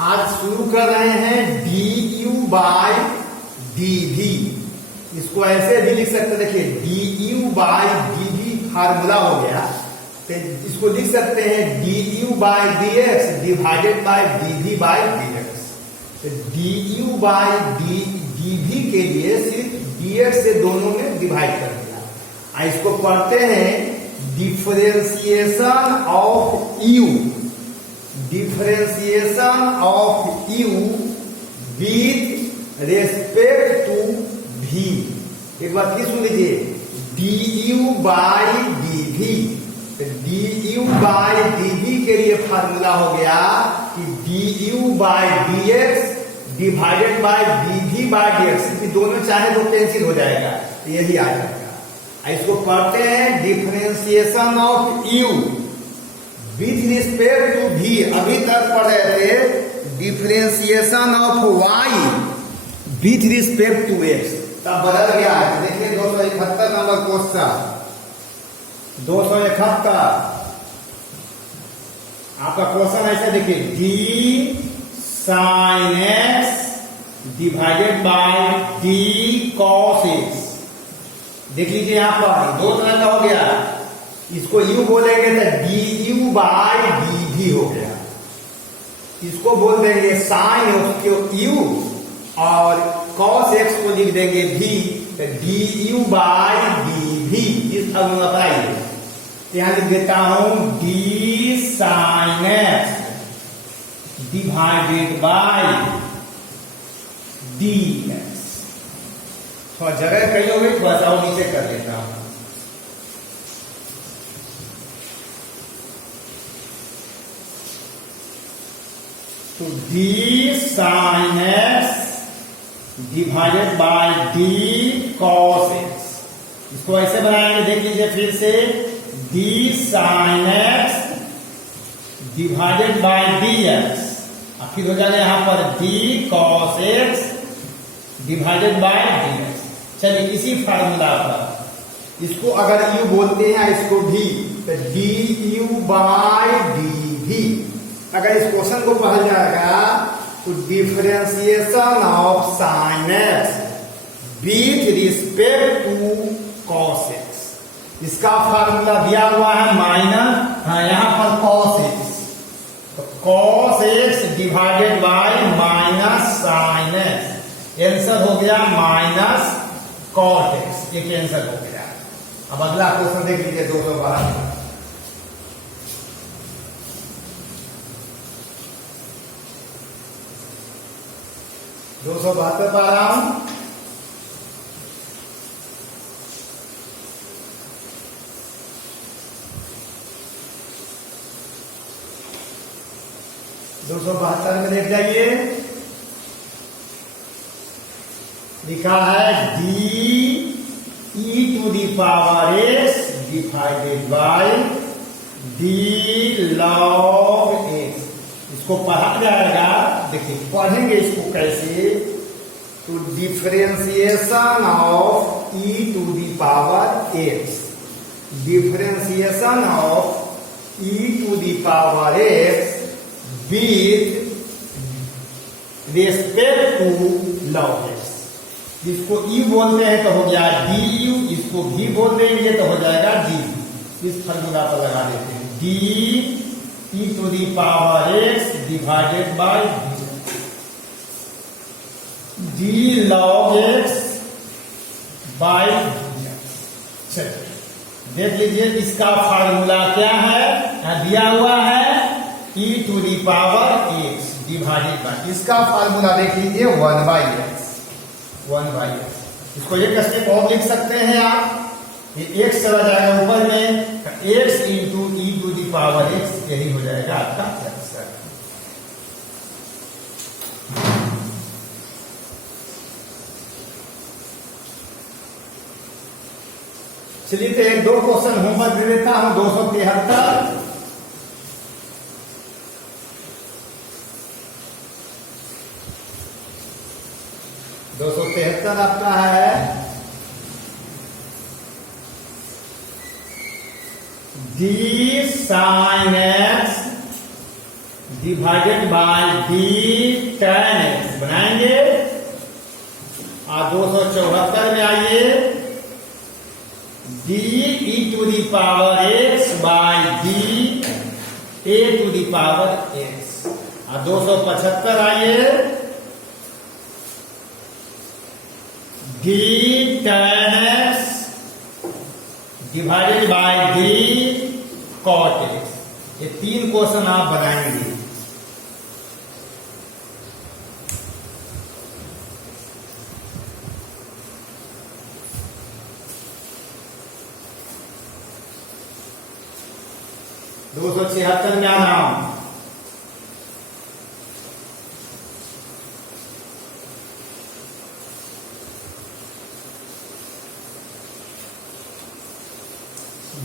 आज शुरू कर रहे हैं डी यू बाई डी भी। इसको ऐसे भी लिख सकते, देखिए डी यू बाई डी भी फार्मूला हो गया, तो इसको लिख सकते हैं D u by d x divided by d v by d x. तो D u by d v के लिए सिर्फ डी एक्स से दोनों में डिवाइड कर दिया। इसको पढ़ते हैं differentiation of u, differentiation of u with respect to v. एक बार फिर सुन लीजिए, d u by d v. D u by d v के लिए फार्मूला हो गया कि d u by d x divided by d v by d x. दोनों चाहे तो कैंसिल हो जाएगा, यही आ जाएगा। इसको पढ़ते हैं differentiation of u with respect to v. अभी तक पढ़ रहे थे differentiation of y with respect to x, तब बदल गया है। देखिए 271 नंबर क्वेश्चन, 271 आपका क्वेश्चन ऐसे देखिए, D sine x divided by d cos x. देख लीजिए यहां पर दो तरह का हो गया, इसको यू बोलेंगे तो डी यू बाई डी भी हो गया। इसको बोल देंगे साइन उसको यू और कॉस एक्स को लिख देंगे भी, तो डी यू बाई डी भी। इस फॉर्मूला पर आइए, यहां लिख देता हूं D sine x divided by d x. थोड़ा जगह कहीं हो गई, थोड़ा सा नीचे कर देता हूं। तो D sine x divided by d cos x, इसको ऐसे बनाएंगे। देख लीजिए फिर से, D sine x divided by d x, फिर हो जाएगा यहां पर D cos x divided by d x. चलिए इसी फार्मूला पर इसको अगर यू बोलते हैं, इसको भी, तो डी यू बाय डी भी। अगर इस क्वेश्चन को पढ़ा जाएगा तो differentiation of sine x with respect to cos x, इसका फार्मूला दिया हुआ है माइनस, यहां पर कॉस एक्स, तो cos x divided by minus sine x. Answer हो गया माइनस कॉट एक्स, एक आंसर हो गया। अब अगला क्वेश्चन देख लीजिए 212। 272 पा रहा हूं। दो सौ बहत्तर में देख जाइए, लिखा है d e to the power x divided by d log x. इसको पढ़ा जाएगा, देखिए पढ़ेंगे इसको कैसे, तो differentiation of e to the power x, differentiation of e to the power x with respect to log x. जिसको ई बोलते हैं तो हो गया डी यू, इसको भी बोल देंगे तो हो जाएगा डी। इस फॉर्मूला पर लगा देते हैं, d e to the power x divided by d log x by d x. चलिए देख लीजिए इसका फार्मूला क्या है, दिया हुआ है e to the power x divided by, इसका फार्मूला देख लीजिए 1 बाई एक्स, 1 बाई एक्स। इसको एक स्टेप और लिख सकते हैं आप, ये एक्स चला जाएगा ऊपर में, x into e to the power x, यही हो जाएगा आपका आंसर। चलिए तो एक दो क्वेश्चन होमवर्क दे देता हूं। 273 273 आपका है d sine x divided by d tan x बनाएंगे। और 274 में आइए, d e to the power x by d a to the power x। और 275 आइए, d tan x divided by d cot x। ये 3 क्वेश्चन आप बनाएंगे। दो 276 में आना,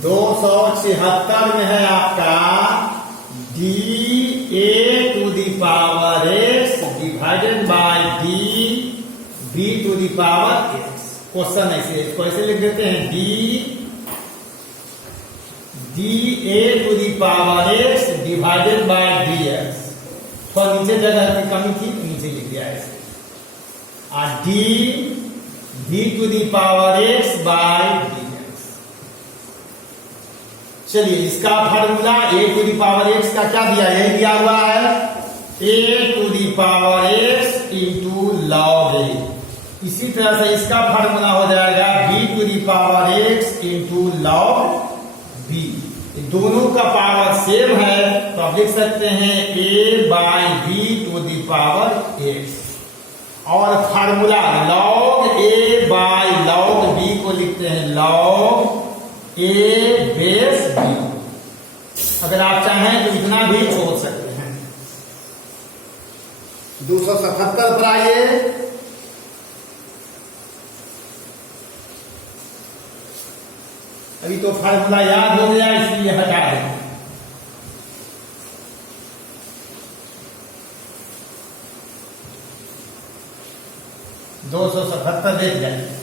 दो 276 में है आपका d a to the power x divided by d b to the power x. Question ऐसे, इसको ऐसे लिख देते हैं, d a to the power x divided by d x. थोड़ा नीचे जगह की कमी थी, नीचे लिख दिया ऐसे। और d b to the power x by d x. चलिए, इसका formula a to the power x का क्या दिया, यही दिया हुआ है, a to the power x into log a. इसी तरह से इसका फार्मूला हो जाएगा b to the power x into log b. दोनों का पावर सेम है, तो आप लिख सकते हैं a by b to the power x. और formula log a by log b को लिखते हैं लॉग a बेस b। अगर आप चाहें तो इतना भी छोड़ सकते हैं। 277 पर आइए, अभी तो फार्मूला याद हो गया इसलिए हटा दें। दो 277 देख जाइए।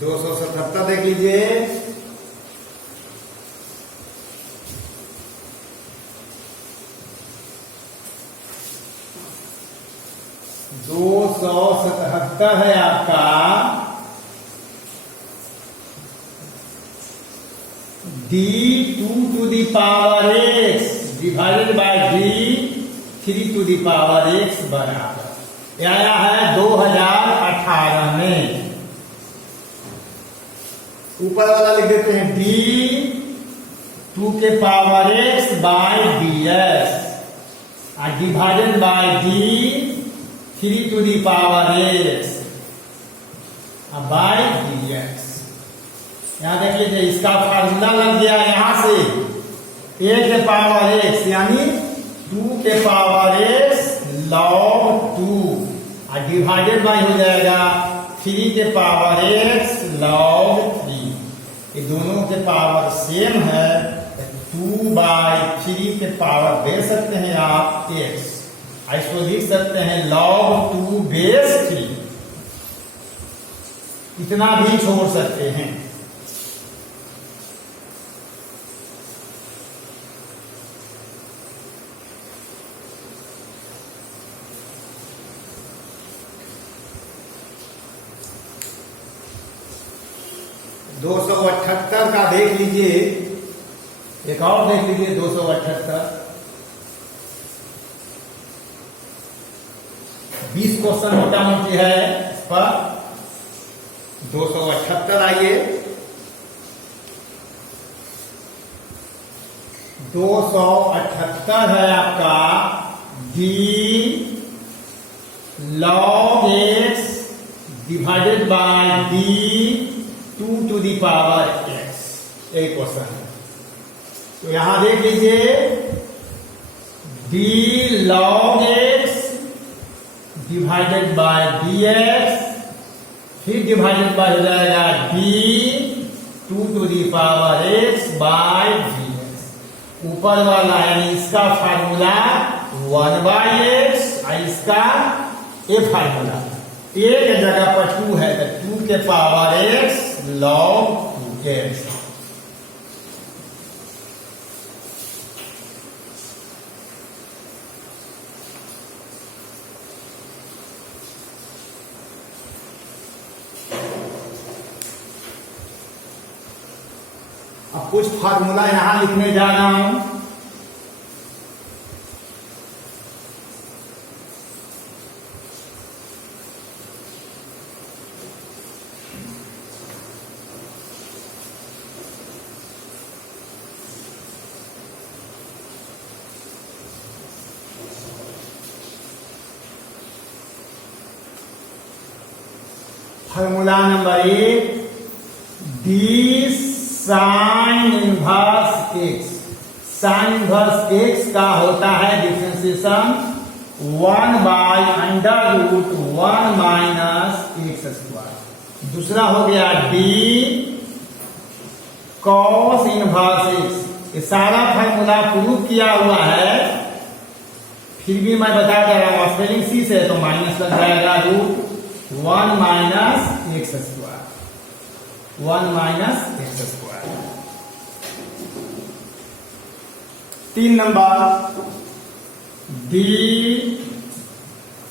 दो 277 देख लीजिए। दो 277 है आपका d to the power x divided by d 3 to the power x बराबर आया है 2018 में। ऊपर वाला लिख देते हैं डी 2 के power x by d x और divided by d 3 to the power x by d x. यहां देख लीजिए, इसका फार्मूला लग गया यहां से a के पावर एक्स यानी 2 के पावर एक्स log 2 और डिवाइडेड बाय हो जाएगा 3 के पावर एक्स log 3। ये दोनों के पावर सेम है, 2/3 के पावर दे सकते हैं आप x, इसको लिख सकते हैं log 2 बेस 3। इतना भी छोड़ सकते हैं। दो 278 का देख लीजिए, एक और देख लीजिए 278। 20 क्वेश्चन मोटा मोटी है इस पर। 278 आइए, 278 है आपका d log x divided by d 2 to the power x। एक क्वेश्चन है, तो यहां देख लीजिए d log x divided by dx, फिर डिवाइडेड बाय हो जाएगा d 2 to the power x by dx। ऊपर वाला यानी इसका फार्मूला 1 by x और इसका ये फार्मूला एक जगह पर 2 है तो 2 के पावर x log 2x। अब कुछ फार्मूला यहां लिखने जा रहा हूं। Formula number 1 d sine inverse x. Sine inverse x का होता है differentiation 1 by under root 1 minus x square. दूसरा हो गया डी कॉस इनवर्स एक्स। ये सारा फार्मूला प्रूव किया हुआ है, फिर भी मैं बता दे रहा हूं स्पेलिंग सी से तो माइनस लग जाएगा root 1 minus x square. 1 minus x square. 3 number d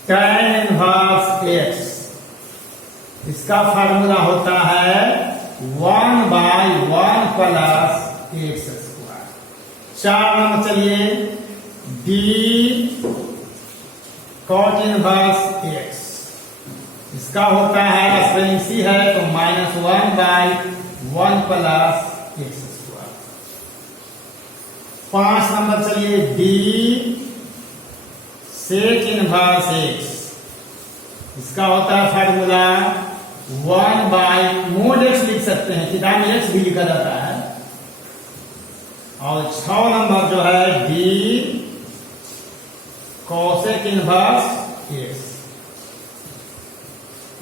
tan inverse x. इसका फार्मूला होता है 1 by 1 plus x square. 4 number चलिए डी कॉट इनवर्स एक्स। इसका होता है स्पेलिंग सी है तो -1 by 1 plus x square. 5 number चलिए डी सेक इनवर्स एक्स। इसका होता है फार्मूला 1 बाय मोड एक्स लिख सकते हैं, किताब में एक्स भी लिखा जाता है। और 6 नंबर जो है डी कॉसेक इनवर्स एक्स।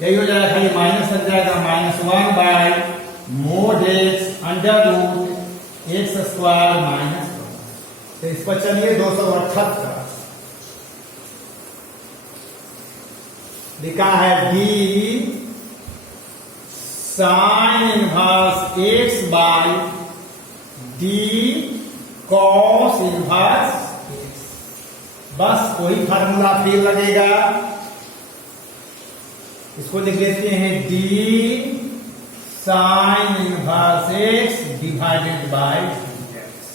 यही हो जाएगा, खाली माइनस लग जाएगा -1 by mod x under root x square -1। तो इस पर चलिए 278 लिखा है d sine inverse x by d cos inverse x. बस कोई फार्मूला फिर लगेगा। इसको लिख लेते हैं d sine inverse x divided by x.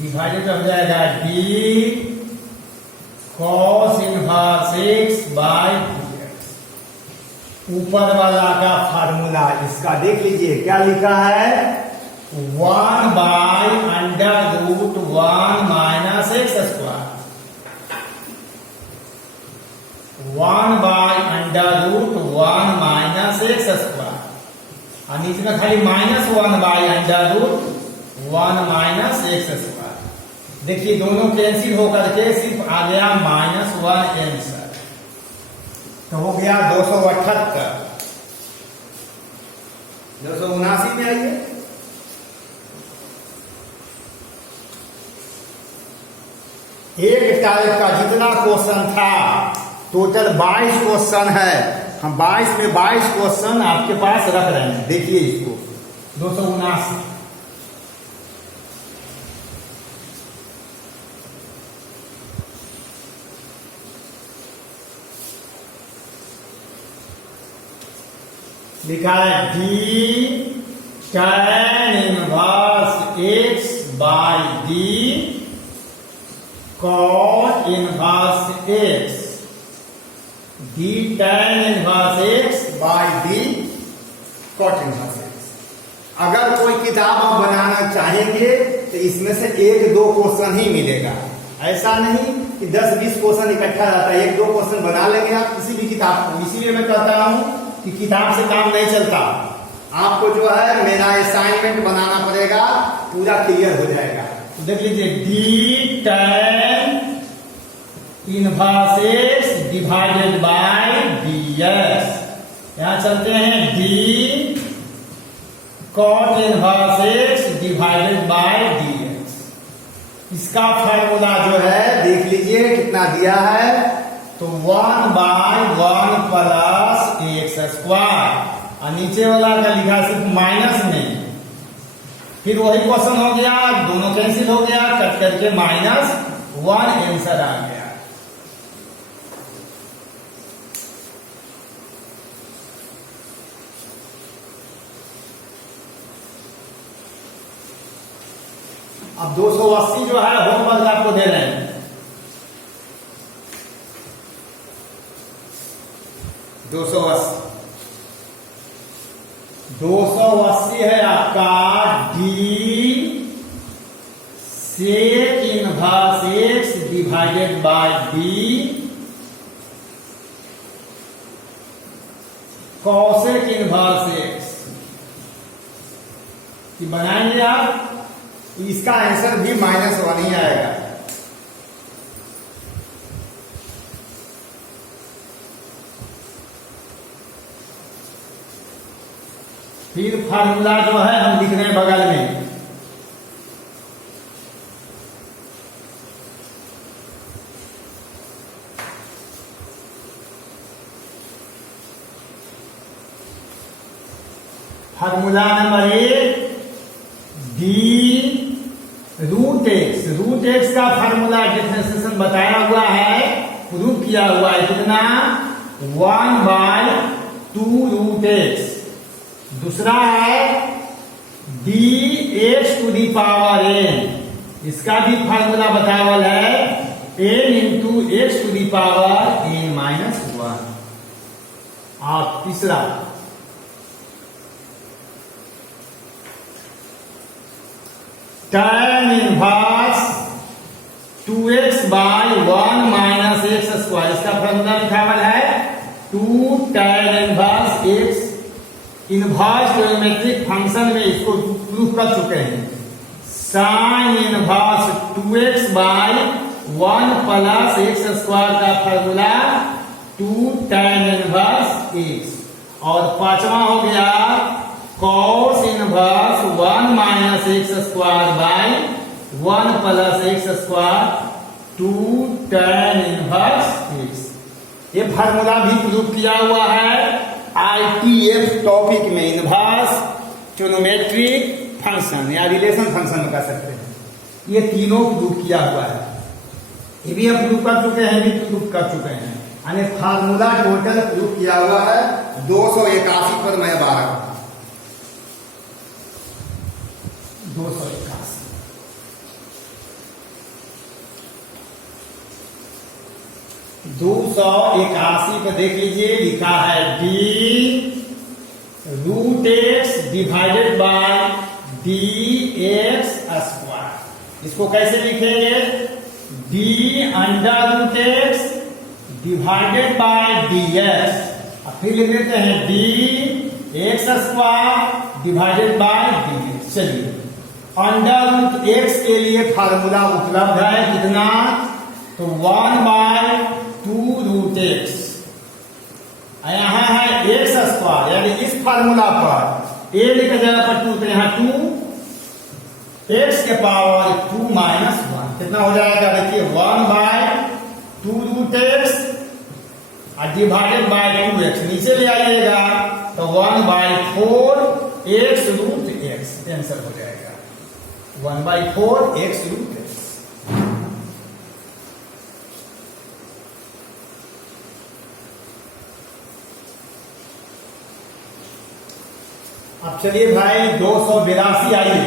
Divided हो जाएगा d cos inverse x by x. ऊपर वाला का फार्मूला इसका देख लीजिए क्या लिखा है 1 by under root 1 minus x square. 1 by under root 1 minus x square और नीचे में खाली -1 by under root 1 minus x square. देखिए दोनों कैंसिल होकर के सिर्फ आ गया -1 आंसर। तो हो गया 278। 279 में आइए। एक टाइप का जितना क्वेश्चन था टोटल 22 क्वेश्चन है। हम 22 में 22 क्वेश्चन आपके पास रख रहे हैं। देखिए इसको 279 लिखा है d tan inverse x by d cot inverse x. D tan inverse x by d cot inverse x. अगर कोई किताब आप बनाना चाहेंगे तो इसमें से 1-2 क्वेश्चन ही मिलेगा। ऐसा नहीं कि 10-20 क्वेश्चन इकट्ठा रहता है। 1-2 क्वेश्चन बना लेंगे आप किसी भी किताब को। इसीलिए मैं कहता हूं कि किताब से काम नहीं चलता। आपको जो है मेरा असाइनमेंट बनाना पड़ेगा, पूरा क्लियर हो जाएगा। तो देख लीजिए D tan inverse x divided by d x. यहां चलते हैं D cot inverse x divided by dx। इसका फार्मूला जो है देख लीजिए कितना दिया है, तो 1/1 प्लस एक्स स्क्वायर, और नीचे वाला का लिखा सिर्फ माइनस में। फिर वही क्वेश्चन हो गया, दोनों कैंसिल हो गया, कट करके -1 आंसर आ गया। अब 280 जो है होमवर्क आपको दे रहे हैं। 280 है आपका d sec inverse x divided by d cosec inverse x. बनाएंगे आप, इसका आंसर भी -1 ही आएगा। फिर फार्मूला जो है हम लिख रहे हैं बगल में, formula number 1 d root x का फार्मूला डिफरेंशिएशन बताया हुआ है, प्रूव किया हुआ है, कितना 1/2 रूट एक्स। दूसरा है d x to the power n, इसका भी फार्मूला बताया हुआ है n into x to the power n-1। और तीसरा tan inverse 2x/1 minus x square, इसका फार्मूला लिखा हुआ है 2 tan inverse x। Inverse trigonometric function में इसको प्रूव कर चुके हैं। Sine inverse 2x/1 plus x square का फार्मूला 2 tan इनवर्स x। और पांचवा हो गया cos inverse 1 minus x square by 1 plus x square 2 tan inverse x। ये फार्मूला भी प्रूव किया हुआ है ITF टॉपिक में, इनवर्स ट्रिग्नोमेट्रिक फंक्शन या रिलेशन फंक्शन कह सकते हैं। ये तीनों प्रूव किया हुआ है, ये भी हम प्रूव कर चुके हैं, भी प्रूव कर चुके हैं। यानी फार्मूला टोटल प्रूव किया हुआ है 281 पर मैं 12 281। पे देख लीजिए लिखा है d root x divided by d x square. इसको कैसे लिखेंगे, d under root x divided by d x, और फिर लिख देते हैं d x square divided by d x. चलिए अंडर रूट एक्स के लिए फार्मूला उपलब्ध है कितना, तो 1/2 रूट एक्स। यहां है एक्स स्क्वायर, यानी इस फार्मूला पर ए लिखा जाएगा पर 2, तो यहां 2 एक्स के पावर 2-1 कितना हो जाएगा, देखिए 1/2 root x divided bye 2x। नीचे ले आइएगा तो 1/4 एक्स रूट एक्स आंसर हो जाएगा, 1/4 एक्स रूट एक्स। अब चलिए भाई 282 आइए।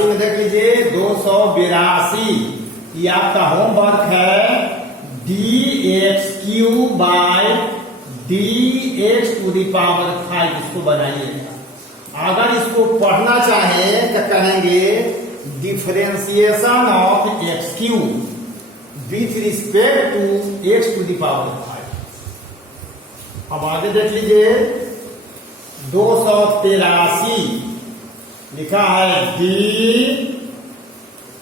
में देख लीजिए 282, ये आपका होमवर्क है dx³ by dx to the power 5। इसको बनाइएगा। अगर इसको पढ़ना चाहे तो कहेंगे differentiation of x³ with respect to x to the power 5। अब आगे देख लीजिए 283 लिखा है d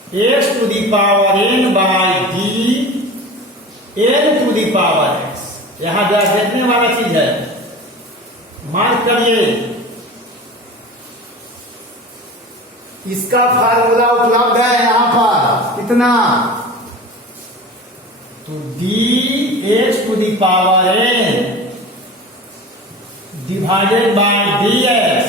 x to the power n by d n to the power x। यहां देखने वाला चीज है, मार्क करिए। इसका फार्मूला उपलब्ध है यहां पर, कितना? तो dx to the power n divided by dx,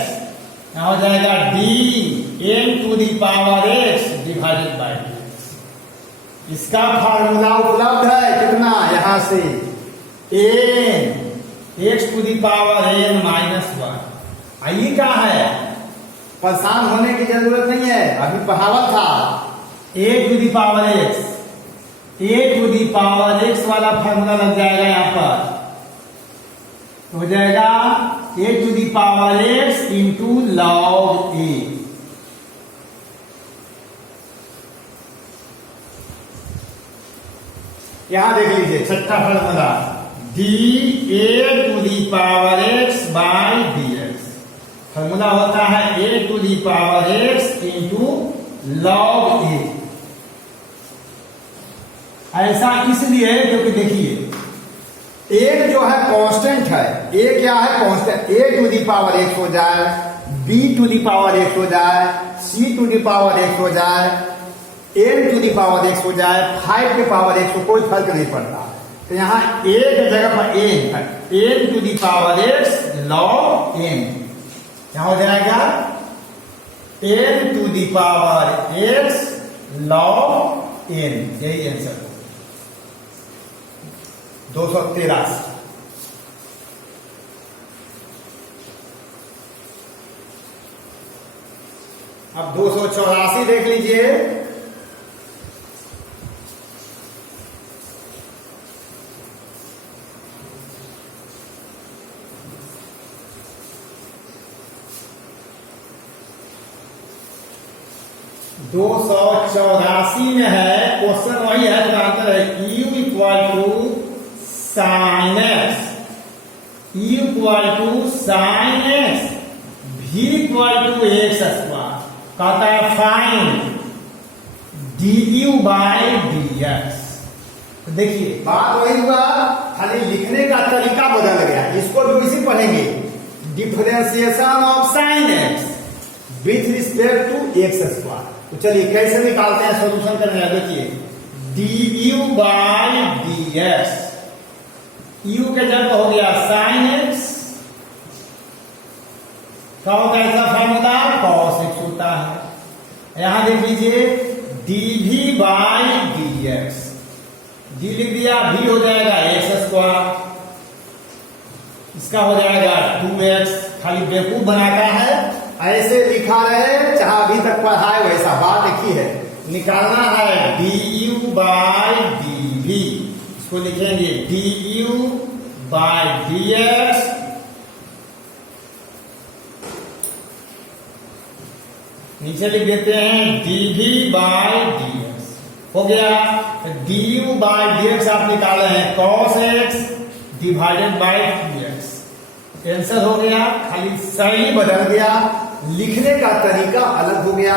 यहां हो जाएगा dn to the power x divided by dx। इसका फार्मूला उपलब्ध है, कितना? यहां से n x to the power n minus 1। आइए क्या है, परेशान होने की जरूरत नहीं है, अभी पढ़ावा था। a to the power x, a to the power x वाला फार्मूला लग जाएगा यहां पर, तो हो जाएगा a to the power x into log a। यहां देख लीजिए छठा formula, da to the power x by dx। Formula होता है a to the power x into log a। ऐसा इसलिए क्योंकि देखिए एक जो है कांस्टेंट है, ए क्या है? Constant. a to the power x हो जाए, b to the power x हो जाए, c to the power x हो जाए, n to the power x हो जाए, 5 की पावर x को कोई फर्क नहीं पड़ता। तो यहाँ a की जगह पर n है, n to the power x log n। यहाँ हो जाएगा n to the power x log n। यही आंसर 283। अब 284 देख लीजिए। दो 284 में है, क्वेश्चन वही है, तो आंसर है u equal to sine x, u equal to sine x, v equal to x square. कहता है फाइंड du बाय dx। तो देखिए बात वही हुआ, खाली लिखने का तरीका बदल गया। इसको भी इसी पढ़ेंगे, differentiation of sine x with respect to x square. तो चलिए कैसे निकालते हैं, सोल्यूशन करने लगे। देखिए du बाय dx, u के जगह हो गया साइन एक्स, क्या होता है इसका फार्मूला? cos x होता है। यहां देख लीजिए dv बाय dx, d लिख दिया, v हो जाएगा एक्स स्क्वायर, इसका हो जाएगा 2x। खाली बेवकूफ बनाता है, ऐसे लिखा रहे, जहां अभी तक पढ़ा है वैसा बात एक ही है। निकालना है du बाय dv, इसको लिखेंगे du बाय dx नीचे लिख देते हैं dv बाय dx। हो गया du बाय dx आप निकाले हैं cos x divided by dx। Answer हो गया, खाली शैली बदल गया, लिखने का तरीका अलग हो गया,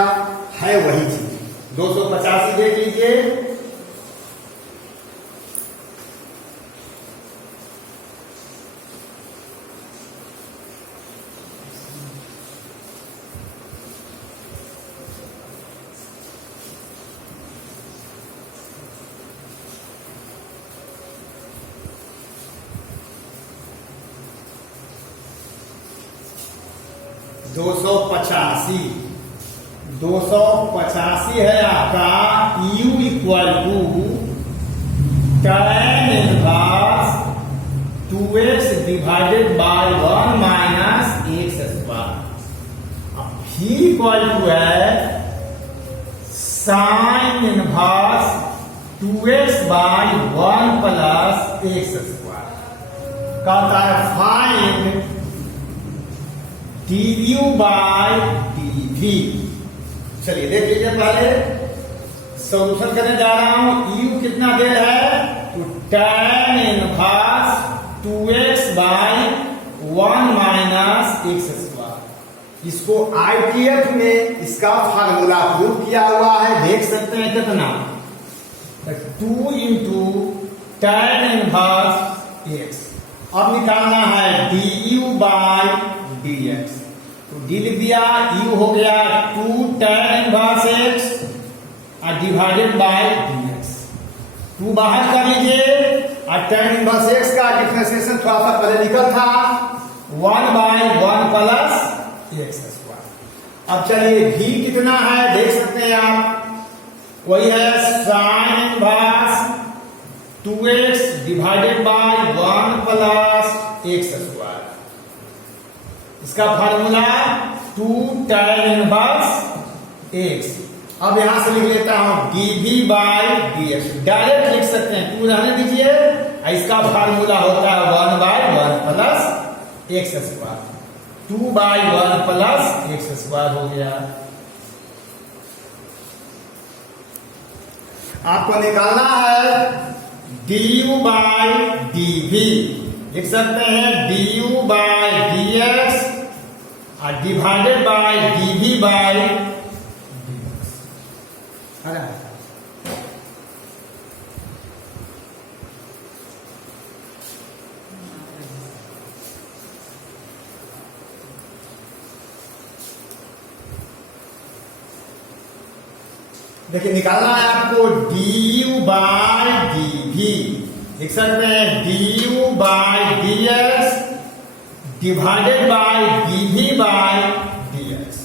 है वही चीज। 285 देख लीजिए। दो सौ पचासी है आपका u equal to tan inverse 2x divided by 1 minus x square. अब v इक्वल टू है sine inverse 2x by 1 plus x square. कहता है फाइंड du बाय dv। चलिए देख लीजिए, पहले सॉल्यूशन करने जा रहा हूं। u कितना दे है? तो tan inverse 2x by 1 minus x square. इसको ITF में इसका फार्मूला प्रूव किया हुआ है, देख सकते हैं कितना, 2 इंटू tan इनवर्स x। अब निकालना है du बाय dx, तो डी लिख दिया, u हो गया 2 tan इनवर्स x और डिवाइडेड बाय dx। 2 बाहर कर लीजिए और tan इनवर्स x का डिफरेंशिएशन थोड़ा सा पहले निकल था, 1 बाय 1 प्लस x स्क्वायर। अब चलिए v कितना है देख सकते हैं आप, वही है sin inverse 2x divided by 1 plus x square. इसका फार्मूला 2 tan इनवर्स x। अब यहां से लिख लेता हूं dv बाय dx, डायरेक्ट लिख सकते हैं, 2 रहने दीजिए, इसका फार्मूला होता है 1 by 1 plus x square, 2 by 1 plus x square हो गया। आपको निकालना है du बाय dv, लिख सकते हैं du बाय dx और divided by dv by dx। देखिए निकालना है आपको du बाय dv, लिख सकते हैं du by dx divided by dv by dx।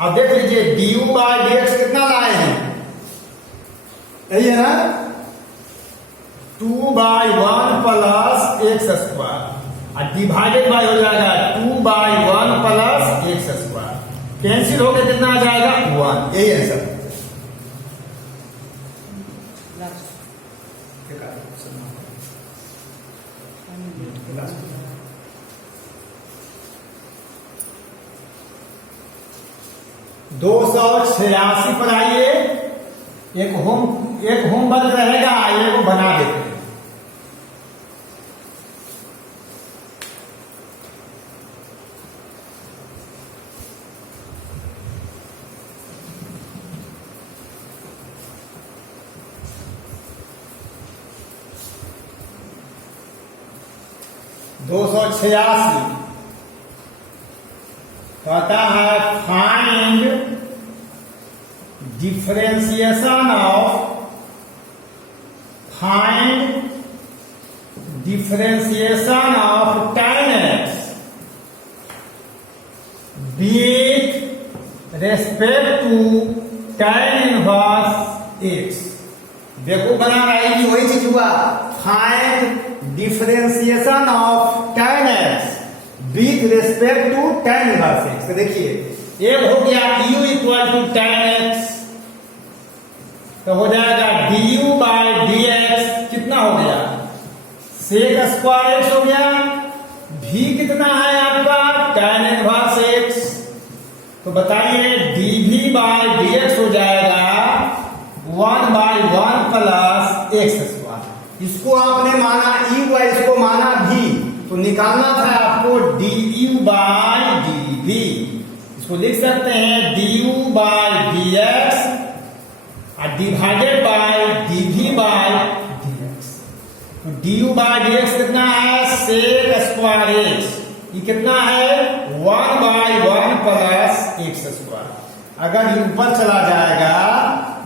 अब देख लीजिए du बाय dx कितना लाए हैं, यही है ना, 2 बाय 1 प्लस x स्क्वायर और डिवाइडेड बाय हो जाएगा 2 by 1 plus x square, cancel होकर कितना आ जाएगा 1, यही आंसर। दो 286 पर आइए, एक होमवर्क रहेगा, आइए वो बना देते हैं। दो 286 कहता है find differentiation of tan x with respect to tan inverse x। देखो बना रहा है, वही चीज हुआ, find differentiation of tan x with respect to tan inverse x। तो देखिए एक हो गया u equal to tan x, तो हो जाएगा du बाय dx, कितना हो गया sec स्क्वायर x हो गया, v कितना है आपका tan इनवर्स x, तो बताइए dv बाय dx हो जाएगा 1 बाय 1 प्लस x स्क्वायर। इसको आपने माना u और इसको माना v, तो निकालना था आपको du बाय dv। इसको लिख सकते हैं du बाय dx और divided by dv by dx। तो du बाय dx कितना है sec स्क्वायर x, ये कितना है 1 बाय 1 प्लस x स्क्वायर। अगर ये ऊपर चला जाएगा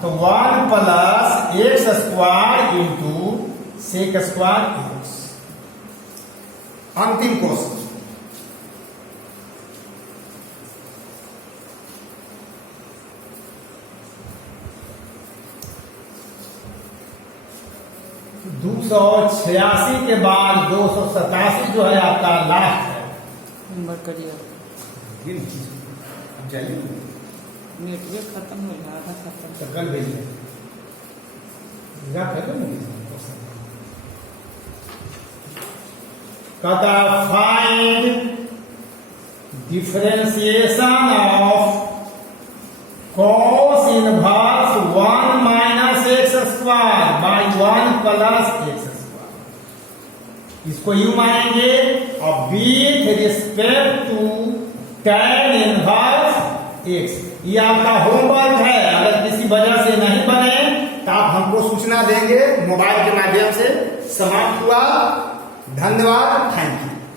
तो 1 plus x square into sec square x। अंतिम क्वेश्चन, दो 286 के बाद 287 जो है आपका लास्ट है। नंबर करिए, अब चलिए नेटवर्क खत्म हो गया, आधा खत्म। तो कल भेजिए, कहता find differentiation of cos inverse 1 minus x square by 1 plus x square. इसको यू मानेंगे और with respect to tan inverse x। ये आपका होमवर्क है, अगर किसी वजह से नहीं बने तो आप हमको सूचना देंगे मोबाइल के माध्यम से। समाप्त हुआ। धन्यवाद। Thank you.